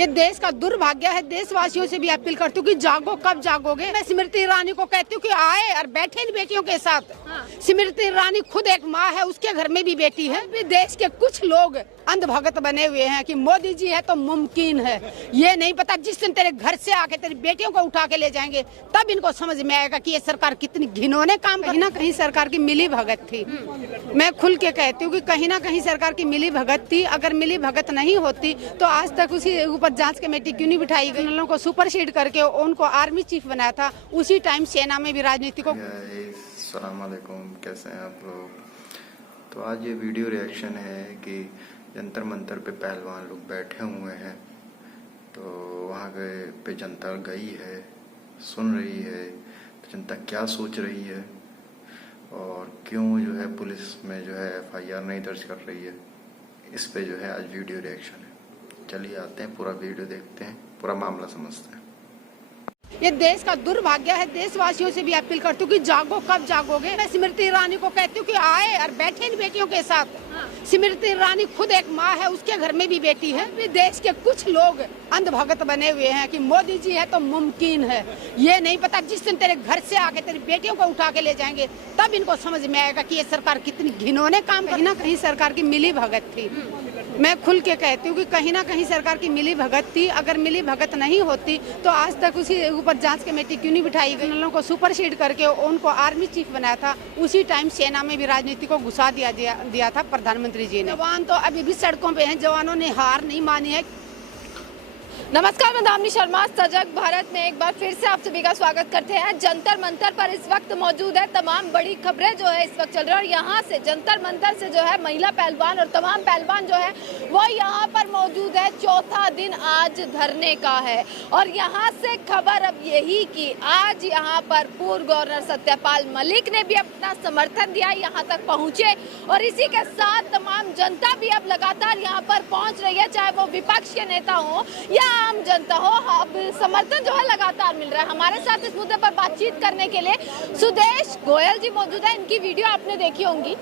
ये देश का दुर्भाग्य है। देशवासियों से भी अपील करती हूँ कि जागो, कब जागोगे। मैं स्मृति ईरानी को कहती हूँ कि आए और बैठे इन बेटियों के साथ। स्मृति ईरानी खुद एक माँ है, उसके घर में भी बेटी है। भी देश के कुछ लोग अंधभगत बने हुए हैं कि मोदी जी है तो मुमकिन है। ये नहीं पता जिस दिन तेरे घर से आके तेरी बेटियों को उठा के ले जाएंगे तब इनको समझ में आएगा कि ये सरकार कितनी घिनौने काम। कहीं ना कहीं सरकार की मिली भगत थी। मैं खुल के कहती हूँ कि कहीं ना कहीं सरकार की मिली भगत थी। अगर मिली भगत नहीं होती तो आज तक उसी ऊपर जांच कमेटी क्यों नहीं बिठाई गई। उन लोगों को सुपरसीड करके उनको आर्मी चीफ बनाया था। उसी टाइम सेना में भी राजनीति को। अस्सलाम वालेकुम, कैसे हैं आप लोग। तो आज ये वीडियो रिएक्शन है कि जंतर मंतर पे पहलवान लोग बैठे हुए हैं, तो वहाँ पे जनता गई है, सुन रही है, तो जनता क्या सोच रही है और क्यों जो है पुलिस में जो है FIR नहीं दर्ज कर रही है, इस पे जो है आज वीडियो रिएक्शन है। चलिए आते हैं, पूरा वीडियो देखते हैं, पूरा मामला समझते हैं। ये देश का दुर्भाग्य है। देशवासियों से भी अपील करती हूँ कि जागो, कब जागोगे। मैं स्मृति ईरानी को कहती हूँ कि आए और बैठे इन बेटियों के साथ। स्मृति ईरानी खुद एक माँ है, उसके घर में भी बेटी है। भी देश के कुछ लोग अंधभगत बने हुए हैं कि मोदी जी है तो मुमकिन है। ये नहीं पता जिस दिन तेरे घर से आके तेरी बेटियों को उठा के ले जाएंगे तब इनको समझ में आएगा कि ये सरकार कितनी घिनौने काम। कहीं ना कहीं सरकार की मिली भगत थी। मैं खुल के कहती हूँ कि कहीं ना कहीं सरकार की मिली भगत थी। अगर मिली भगत नहीं होती तो आज तक उसी ऊपर जांच कमेटी क्यों नहीं बिठाई गई। उन लोगों को सुपरसीड करके उनको आर्मी चीफ बनाया था। उसी टाइम सेना में भी राजनीति को घुसा दिया था प्रधानमंत्री जी ने। जवान तो अभी भी सड़कों पे हैं, जवानों ने हार नहीं मानी है। नमस्कार, मैं दामिनी शर्मा सजग भारत में एक बार फिर से आप सभी का स्वागत करते हैं। जंतर मंतर पर इस वक्त मौजूद है। तमाम बड़ी खबरें जो है इस वक्त चल रही है और यहाँ से जंतर मंतर से जो है महिला पहलवान और तमाम पहलवान जो है वो यहाँ पर मौजूद है। चौथा दिन आज धरने का है और यहाँ से खबर अब यही कि आज यहाँ पर पूर्व गवर्नर सत्यपाल मलिक ने भी अपना समर्थन दिया, यहाँ तक पहुँचे और इसी के साथ तमाम जनता भी अब लगातार यहाँ पर पहुँच रही है, चाहे वो विपक्ष के नेता हो या आम जनता हो। अब समर्थन जो है लगातार मिल रहा है। हमारे साथ इस मुद्दे पर बातचीत करने के लिए सुदेश गोयल जी मौजूद है। इनकी वीडियो आपने देखी होंगी।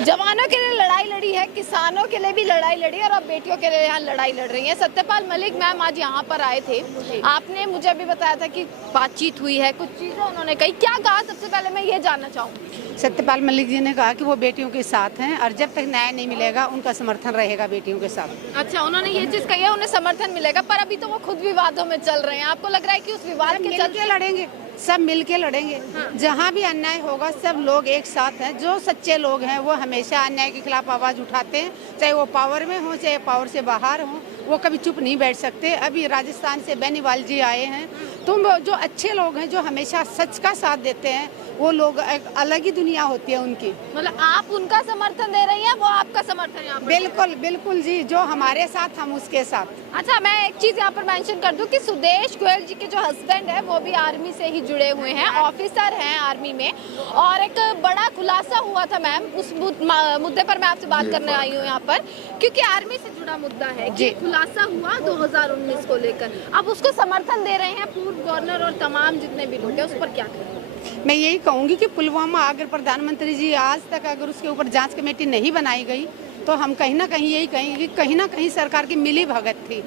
जवानों के लिए लड़ाई लड़ी है, किसानों के लिए भी लड़ाई लड़ी है और अब बेटियों के लिए यहाँ लड़ाई लड़ रही है। सत्यपाल मलिक मैम आज यहाँ पर आए थे, आपने मुझे अभी बताया था कि बातचीत हुई है, कुछ चीजें उन्होंने कही, क्या कहा? सबसे पहले मैं ये जानना चाहूँगी। सत्यपाल मलिक जी ने कहा कि वो बेटियों के साथ हैं और जब तक न्याय नहीं मिलेगा उनका समर्थन रहेगा बेटियों के साथ। अच्छा, उन्होंने ये चीज कही है, उन्हें समर्थन मिलेगा, पर अभी तो वो खुद विवादों में चल रहे हैं। आपको लग रहा है कि उस विवाद के चलते लड़ेंगे? सब मिलके लड़ेंगे। जहाँ भी अन्याय होगा सब लोग एक साथ हैं। जो सच्चे लोग हैं वो हमेशा अन्याय के खिलाफ आवाज उठाते हैं, चाहे वो पावर में हो चाहे पावर से बाहर हो, वो कभी चुप नहीं बैठ सकते। अभी राजस्थान से बेनीवाल जी आए हैं। तो जो अच्छे लोग हैं, जो हमेशा सच का साथ देते हैं, वो लोग एक अलग ही दुनिया होती है उनकी। मतलब आप उनका समर्थन दे रही हैं, वो आपका समर्थन यहाँ पर? बिल्कुल बिल्कुल जी, जो हमारे साथ हम उसके साथ। अच्छा, मैं एक चीज यहाँ पर मेंशन कर दूं कि सुदेश गोयल जी के जो हस्बैंड है वो भी आर्मी से ही जुड़े हुए हैं, ऑफिसर हैं आर्मी में। और एक बड़ा खुलासा हुआ था मैम, उस मुद्दे पर मैं आपसे बात करने आई हूँ यहाँ पर, क्योंकि आर्मी से जुड़ा मुद्दा है कि खुलासा हुआ 2019 को लेकर। अब उसको समर्थन दे रहे हैं पूर्व गवर्नर और तमाम जितने भी लोग हैं, उस पर क्या करें? मैं यही कहूँगी कि पुलवामा अगर प्रधानमंत्री जी आज तक अगर उसके ऊपर जांच कमेटी नहीं बनाई गई तो हम कहीं ना कहीं यही कहेंगे कि कहीं ना कहीं सरकार की मिली भगत थी।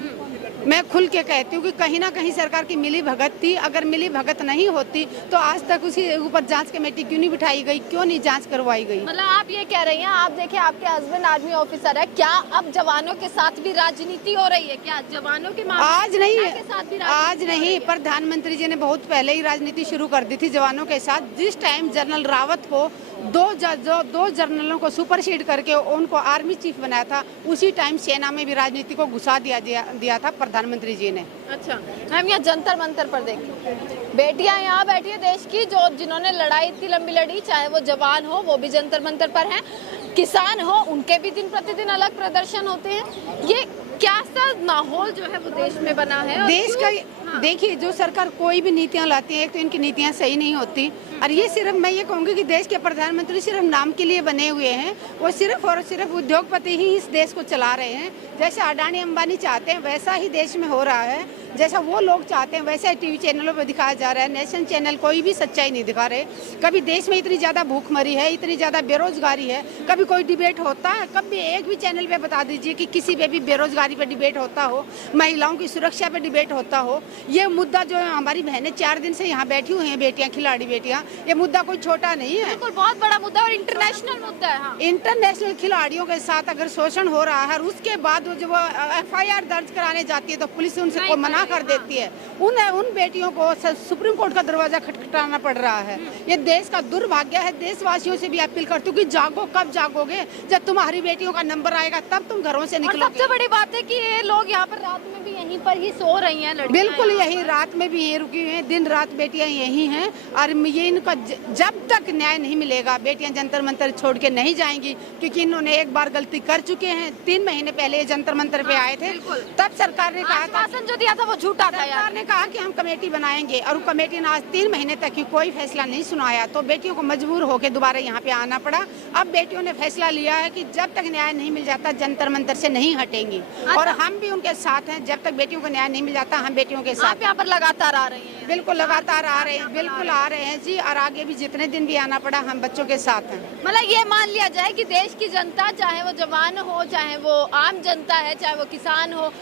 मैं खुल के कहती हूँ कि कहीं ना कहीं सरकार की मिली भगत थी। अगर मिली भगत नहीं होती तो आज तक उसी ऊपर जांच कमेटी क्यों नहीं बिठाई गई, क्यों नहीं जांच करवाई गई। मतलब आप ये कह रही हैं, आप देखिए आपके हस्बैंड आर्मी ऑफिसर है, क्या अब जवानों के साथ भी राजनीति हो रही है? क्या जवानों के आज नहीं के साथ भी आज नहीं, प्रधानमंत्री जी ने बहुत पहले ही राजनीति शुरू कर दी थी जवानों के साथ। जिस टाइम जनरल रावत को दो जनरलों को सुपरसीड करके उनको आर्मी चीफ बनाया था, उसी टाइम सेना में भी राजनीति को घुसा दिया था प्रधानमंत्री जी ने। अच्छा मैम, यहाँ जंतर मंतर पर देखिए, बेटियां यहाँ बैठी है देश की, जो जिन्होंने लड़ाई इतनी लंबी लड़ी, चाहे वो जवान हो वो भी जंतर मंतर पर हैं, किसान हो उनके भी दिन प्रतिदिन अलग प्रदर्शन होते हैं। ये क्या सा माहौल जो है वो देश में बना है? देश का देखिए, जो सरकार कोई भी नीतियां लाती है, एक तो इनकी नीतियां सही नहीं होती और ये सिर्फ मैं ये कहूँगी कि देश के प्रधानमंत्री सिर्फ नाम के लिए बने हुए हैं। वो सिर्फ और सिर्फ उद्योगपति ही इस देश को चला रहे हैं। जैसे अडानी अंबानी चाहते हैं वैसा ही देश में हो रहा है, जैसा वो लोग चाहते हैं वैसा ही टीवी चैनलों पर दिखाया जा रहा है। नेशनल चैनल कोई भी सच्चाई नहीं दिखा रहे। कभी देश में इतनी ज़्यादा भूखमरी है, इतनी ज़्यादा बेरोजगारी है, कभी कोई डिबेट होता है? कभी एक भी चैनल पे बता दीजिए कि किसी पे भी बेरोजगारी बेरोजगारी पे डिबेट होता हो, महिलाओं की सुरक्षा पे डिबेट होता हो। ये मुद्दा जो है, हमारी बहनें 4 दिन से यहाँ बैठी हुई हैं, बेटियाँ, खिलाड़ी बेटियाँ, ये मुद्दा कोई छोटा नहीं है, बिल्कुल बहुत बड़ा मुद्दा और इंटरनेशनल मुद्दा है। हाँ। इंटरनेशनल खिलाड़ियों के साथ अगर शोषण हो रहा है, उसके बाद वो जब FIR दर्ज कराने जाती है तो पुलिस उनसे को मना कर देती है। उन बेटियों को सुप्रीम कोर्ट का दरवाजा खटखटाना पड़ रहा है। ये देश का दुर्भाग्य है। देशवासियों से भी अपील करती हूँ कि जागो, कब जागोगे? जब तुम्हारी बेटियों का नंबर आएगा तब तुम घरों से निकलोगे। सबसे बड़ी बात है कि ये लोग यहाँ पर रात में भी यहीं पर ही सो रही हैं लड़कियां। बिल्कुल यही रात में भी यहीं रुकी हुई हैं, दिन रात बेटियां यही हैं। और ये इनका जब तक न्याय नहीं मिलेगा, बेटियां जंतर मंतर छोड़ के नहीं जाएंगी, क्योंकि इन्होंने एक बार गलती कर चुके हैं। 3 महीने पहले जंतर मंतर पे आए थे, तब सरकार ने कहा था, आश्वासन जो दिया था वो झूठा था। सरकार ने कहा कि हम कमेटी बनाएंगे, और कमेटी ने आज 3 महीने तक की कोई फैसला नहीं सुनाया, तो बेटियों को मजबूर होकर दोबारा यहाँ पे आना पड़ा। अब बेटियों ने फैसला लिया है कि जब तक न्याय नहीं मिल जाता जंतर मंतर से नहीं हटेंगी। और हम भी उनके साथ हैं। जब तक बेटियों को न्याय नहीं मिल जाता हम बेटियों के साथ यहाँ पर लगातार आ रही हैं। बिल्कुल लगातार आ रहे हैं, बिल्कुल आ रहे हैं जी। और आगे भी जितने दिन भी आना पड़ा हम बच्चों के साथ हैं। मतलब ये मान लिया जाए कि देश की जनता, चाहे वो जवान हो, चाहे वो आम जनता है, चाहे वो किसान हो,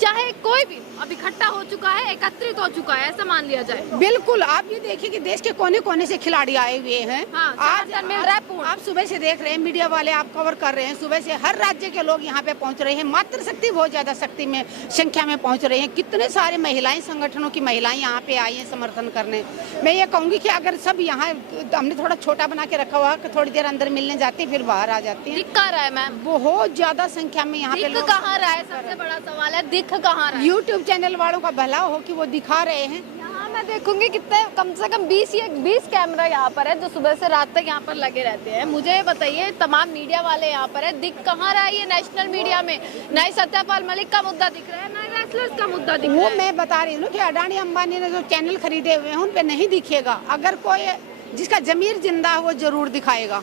चाहे कोई भी अब इकट्ठा हो चुका है, एकत्रित हो चुका है, ऐसा मान लिया जाए। बिल्कुल आप ये देखिए कि देश के कोने कोने से खिलाड़ी आए हुए हैं। हाँ, आज मिल रहा है पूर्ण। आप सुबह से देख रहे हैं, मीडिया वाले आप कवर कर रहे हैं, सुबह से हर राज्य के लोग यहाँ पे पहुँच रहे हैं। मातृशक्ति बहुत ज्यादा शक्ति में संख्या में पहुँच रहे हैं। कितने सारे महिलाएं, संगठनों की महिलाएं यहाँ पे आई हैं समर्थन करने। मैं ये कहूँगी कि अगर सब यहाँ, हमने थोड़ा छोटा बना के रखा हुआ, थोड़ी देर अंदर मिलने जाते हैं फिर बाहर आ जाते हैं। दिख कहाँ रहा है मैम? बहुत ज्यादा संख्या में यहाँ पे दिख कहाँ रहा है? सबसे बड़ा सवाल है, दिख कहाँ रहा है? यूट्यूब चैनल वालों का भला हो कि वो दिखा रहे हैं। यहाँ मैं देखूंगी कितने, कम से कम 20 कैमरा यहाँ पर है जो सुबह से रात तक यहाँ पर लगे रहते हैं। मुझे बताइए, तमाम मीडिया वाले यहाँ पर है, दिख कहाँ रहा है? ये नेशनल मीडिया में नए सत्यपाल मलिक का मुद्दा दिख रहा है, नए रेसलर्स का मुद्दा दिख रहा वो है। मैं बता रही हूँ कि अडानी अंबानी ने जो चैनल खरीदे हुए हैं उन पे नहीं दिखेगा। अगर कोई जिसका जमीर जिंदा है वो जरूर दिखाएगा,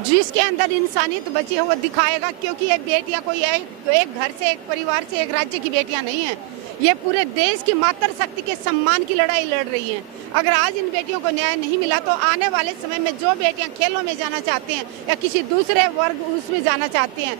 जिसके अंदर इंसानियत बची है वो दिखाएगा। क्योंकि ये बेटियां कोई एक घर से, एक परिवार से, एक राज्य की बेटियां नहीं है, ये पूरे देश की मातृशक्ति के सम्मान की लड़ाई लड़ रही हैं। अगर आज इन बेटियों को न्याय नहीं मिला तो आने वाले समय में जो बेटियां खेलों में जाना चाहती हैं या किसी दूसरे वर्ग उसमें जाना चाहती हैं,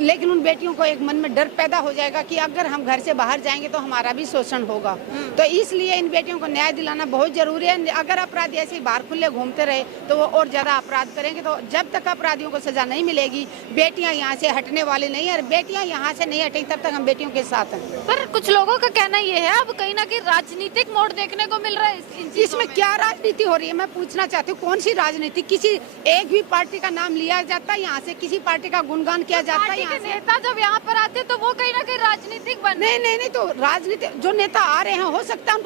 लेकिन उन बेटियों को एक मन में डर पैदा हो जाएगा कि अगर हम घर से बाहर जाएंगे तो हमारा भी शोषण होगा। तो इसलिए इन बेटियों को न्याय दिलाना बहुत जरूरी है। अगर अपराधी ऐसे बाहर खुले घूमते रहे तो वो और ज्यादा अपराध करेंगे। तो जब तक अपराधियों को सजा नहीं मिलेगी, बेटियां यहाँ से हटने वाली नहीं है। और बेटियां यहाँ से नहीं हटेंगी तब तक हम बेटियों के साथ हैं। पर कुछ लोगों का कहना ये है, अब कहीं ना कहीं राजनीतिक मोड़ देखने को मिल रहा है इसमें क्या राजनीति हो रही है? मैं पूछना चाहती हूँ, कौन सी राजनीति? किसी एक भी पार्टी का नाम लिया जाता है, यहाँ से किसी पार्टी का गुणगान किया जाता है। यहाँ से नेता जब यहाँ पर आते तो वो कहीं ना कहीं राजनीतिक बन, नहीं, तो राजनीति जो नेता आ रहे हैं हो सकता है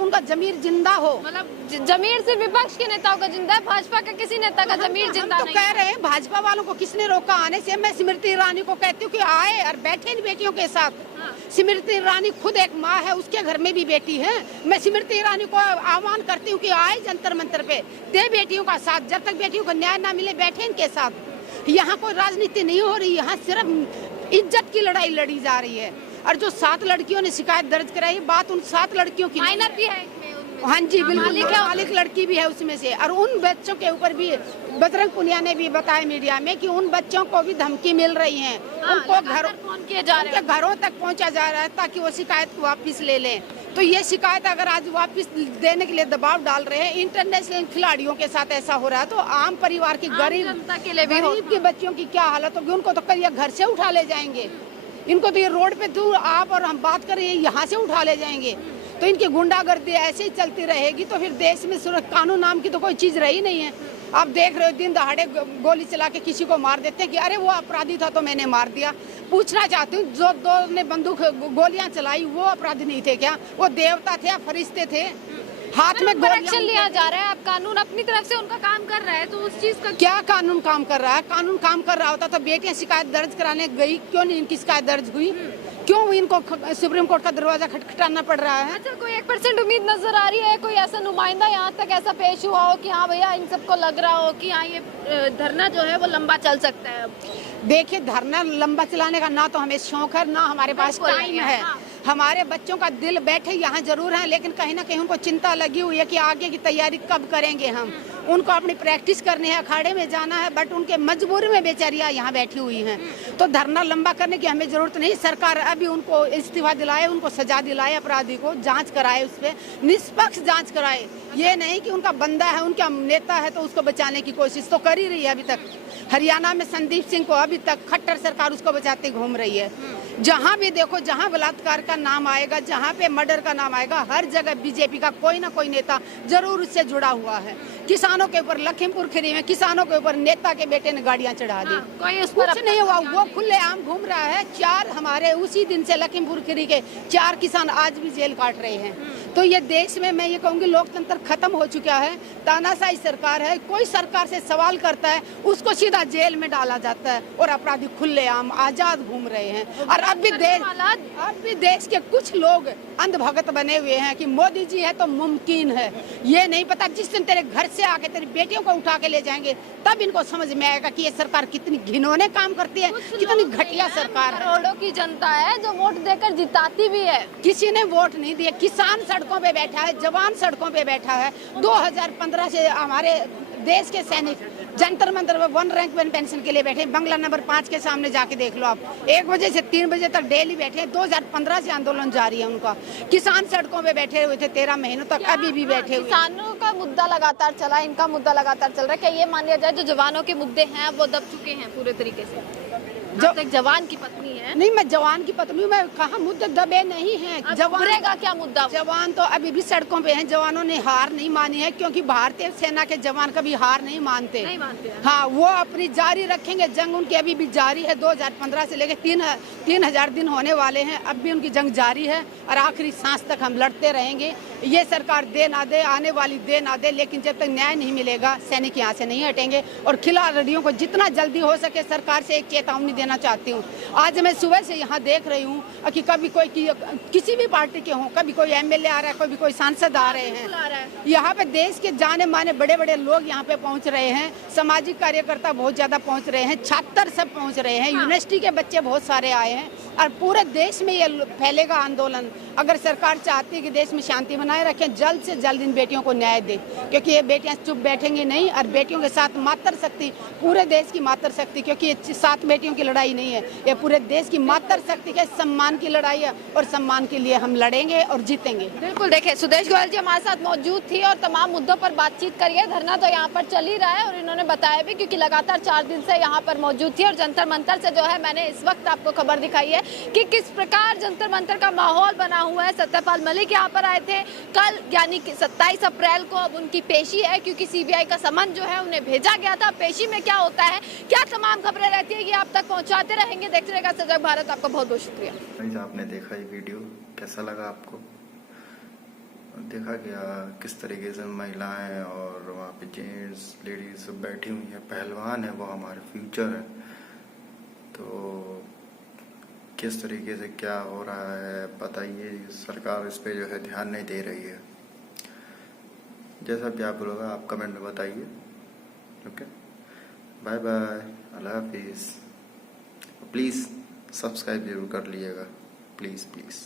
उनका जमीर जिंदा हो। मतलब जमीर सिर्फ विपक्ष के नेताओं का जिंदा है, भाजपा का किसी नेता का जमीर जिंदा हम तो नहीं। कह रहे हैं भाजपा वालों को किसने रोका आने से? मैं स्मृति ईरानी को कहती हूँ कि आए और बैठे इन बेटियों के साथ। स्मृति ईरानी खुद एक माँ है, उसके घर में भी बेटी है। मैं स्मृति ईरानी को आह्वान करती हूँ कि आए जंतर मंतर पे, दे बेटियों का साथ। जब तक बेटियों को न्याय ना मिले बैठे इनके साथ। यहाँ कोई राजनीति नहीं हो रही, यहाँ सिर्फ इज्जत की लड़ाई लड़ी जा रही है। और जो 7 लड़कियों ने शिकायत दर्ज कराई, बात उन 7 लड़कियों की माइनर भी है। हाँ जी बिल्कुल, मालिक लड़की भी है उसमें से। और उन बच्चों के ऊपर भी बजरंग पुनिया ने भी बताया मीडिया में कि उन बच्चों को भी धमकी मिल रही है। उनको घरों तक पहुंचा जा रहा है ताकि वो शिकायत को वापस ले लें। तो ये शिकायत अगर आज वापस देने के लिए दबाव डाल रहे हैं, इंटरनेशनल खिलाड़ियों के साथ ऐसा हो रहा है, तो आम परिवार की गरीब के बच्चों की क्या हालत होगी? उनको तो करिए घर से उठा ले जाएंगे। इनको तो ये रोड पे दूर आप और हम बात करें यहाँ से उठा ले जाएंगे। तो इनकी गुंडागर्दी ऐसे ही चलती रहेगी तो फिर देश में कानून नाम की तो कोई चीज रही नहीं है। आप देख रहे हो, दिन दहाड़े गोली चला के किसी को मार देते हैं कि अरे वो अपराधी था तो मैंने मार दिया। पूछना चाहती हूँ, जो 2 ने बंदूक गोलियां चलाई वो अपराधी नहीं थे क्या? वो देवता थे या फरिश्ते थे? हाथ में एक्शन लिया जा रहा है, अब कानून अपनी तरफ से उनका काम कर रहा है, तो उस चीज का क्या कानून काम कर रहा है? कानून काम कर रहा होता तो बेटियां शिकायत दर्ज कराने गई, क्यों नहीं इनकी शिकायत दर्ज हुई? क्यों इनको सुप्रीम कोर्ट का दरवाजा खटखटाना पड़ रहा है? अच्छा, कोई 1% उम्मीद नजर आ रही है? कोई ऐसा नुमाइंदा यहाँ तक ऐसा पेश हुआ हो कि हाँ भैया इन सबको लग रहा हो कि हाँ ये धरना जो है वो लंबा चल सकता है? देखिए, धरना लंबा चलाने का ना तो हमें शौक है ना हमारे पास टाइम है। हमारे बच्चों का दिल बैठे यहाँ जरूर है, लेकिन कहीं ना कहीं उनको चिंता लगी हुई है कि आगे की तैयारी कब करेंगे हम। उनको अपनी प्रैक्टिस करनी है, अखाड़े में जाना है, बट उनके मजबूरी में बेचारियाँ यहाँ बैठी हुई हैं। तो धरना लंबा करने की हमें जरूरत नहीं। सरकार अभी उनको इस्तीफा दिलाए, उनको सजा दिलाए, अपराधी को जांच कराए, उस पर निष्पक्ष जांच कराए। ये नहीं कि उनका बंदा है, उनका नेता है तो उसको बचाने की कोशिश तो कर ही रही है। अभी तक हरियाणा में संदीप सिंह को अभी तक खट्टर सरकार उसको बचाते घूम रही है। जहाँ भी देखो, जहाँ बलात्कार का नाम आएगा, जहाँ पे मर्डर का नाम आएगा, हर जगह बीजेपी का कोई ना कोई नेता जरूर उससे जुड़ा हुआ है। किसानों के ऊपर लखीमपुर खीरी में किसानों के ऊपर नेता के बेटे ने गाड़ियां चढ़ा दी। कोई उस पर कुछ नहीं हुआ, वो खुलेआम घूम रहा है। 4 हमारे उसी दिन से लखीमपुर खीरी के 4 किसान आज भी जेल काट रहे हैं। तो ये देश में मैं ये कहूँगी लोकतंत्र खत्म हो चुका है। तानाशाही सरकार है। कोई सरकार से सवाल करता है उसको सीधा जेल में डाला जाता है और अपराधी खुलेआम आजाद घूम रहे हैं। और अब भी देश के कुछ लोग अंधभगत बने हुए हैं कि मोदी जी है तो मुमकिन है। ये नहीं पता जिस दिन तेरे घर से आके तेरी बेटियों को उठा के ले जाएंगे तब इनको समझ में आएगा कि ये सरकार कितनी घिनौने काम करती है, कितनी घटिया सरकार है। करोड़ों की जनता है जो वोट देकर जिताती भी है। किसी ने वोट नहीं दिया। किसान सड़कों पे बैठा है, जवान सड़कों पे बैठा है। 2015 से हमारे देश के सैनिक जंतर मंतर में 1 रैंक 1 पेंशन के लिए बैठे। बंगला नंबर 5 के सामने जाके देख लो आप। 1 बजे से 3 बजे तक डेली बैठे। 2015 से आंदोलन जारी है उनका। किसान सड़कों पे बैठे हुए थे 13 महीनों तक, अभी भी बैठे हुए। किसानों का मुद्दा लगातार चला, इनका मुद्दा लगातार चल रहा है। क्या ये मान लिया जाए जो जवानों के मुद्दे हैं वो दब चुके हैं पूरे तरीके से? जो एक जवान की पत्नी है। नहीं, मैं जवान की पत्नी हूँ। मैं कहा मुद्दे दबे नहीं हैं। जवान का क्या मुद्दा? जवान तो अभी भी सड़कों पे हैं। जवानों ने हार नहीं मानी है, क्योंकि भारतीय सेना के जवान कभी हार नहीं मानते। हाँ, वो अपनी जारी रखेंगे जंग। उनकी अभी भी जारी है। 2015 से लेकर 3000 दिन होने वाले हैं, अब भी उनकी जंग जारी है और आखिरी सांस तक हम लड़ते रहेंगे। ये सरकार दे ना दे, आने वाली दे ना दे, लेकिन जब तक न्याय नहीं मिलेगा सैनिक यहाँ से नहीं हटेंगे। और खिलाड़ियों को जितना जल्दी हो सके सरकार से एक चेतावनी देना चाहती हूँ। आज मैं सुबह से यहाँ देख रही हूँ कि कभी कोई किसी भी पार्टी के हों, कभी कोई एमएलए आ रहा है, कभी कोई सांसद आ रहे हैं। यहाँ पे देश के जाने माने बड़े बड़े लोग यहाँ पे पहुँच रहे हैं। सामाजिक कार्यकर्ता बहुत ज्यादा पहुँच रहे हैं, छात्र सब पहुँच रहे हैं, यूनिवर्सिटी के बच्चे बहुत सारे आए हैं। और पूरे देश में ये फैलेगा आंदोलन। अगर सरकार चाहती है कि देश में शांति बनाए रखें, जल्द से जल्द इन बेटियों को न्याय दे, क्योंकि ये बेटियां चुप बैठेंगी नहीं। और बेटियों के साथ मातृशक्ति, पूरे देश की मातृशक्ति, क्योंकि ये 7 बेटियों की लड़ाई नहीं है, ये पूरे देश की मातृशक्ति के सम्मान की लड़ाई है। और सम्मान के लिए हम लड़ेंगे और जीतेंगे। बिल्कुल। देखिए, सुदेश गोयल जी हमारे साथ मौजूद थी और तमाम मुद्दों पर बातचीत करिए। धरना तो यहाँ पर चल ही रहा है और इन्होंने बताया भी, क्योंकि लगातार 4 दिन से यहाँ पर मौजूद थी। और जंतर मंतर से जो है मैंने इस वक्त आपको खबर दिखाई है कि किस प्रकार जंतर मंतर का माहौल बना हुआ है। सत्यपाल मलिक यहाँ पर आए थे कल, यानी कि 27 अप्रैल को अब उनकी पेशी है, क्योंकि सीबीआई का समन जो है उन्हें भेजा गया था। पेशी में क्या होता है, क्या तमाम खबरें रहती है, ये आप तक पहुँचाते रहेंगे। देखते रहेगा सजग भारत। आपका बहुत बहुत शुक्रिया। आपने देखा ये वीडियो, कैसा लगा आपको? देखा गया किस तरीके से महिलाएं और वहाँ पे जेंट्स लेडीज सब बैठी हुई हैं। पहलवान है वो हमारे फ्यूचर है। तो किस तरीके से क्या हो रहा है बताइए। सरकार इस पे जो है ध्यान नहीं दे रही है। जैसा भी आप बोलोगे आप कमेंट में बताइए। ओके, बाय बाय, अल्लाह हाफिज। प्लीज़ सब्सक्राइब जरूर कर लीजिएगा, प्लीज़ प्लीज़।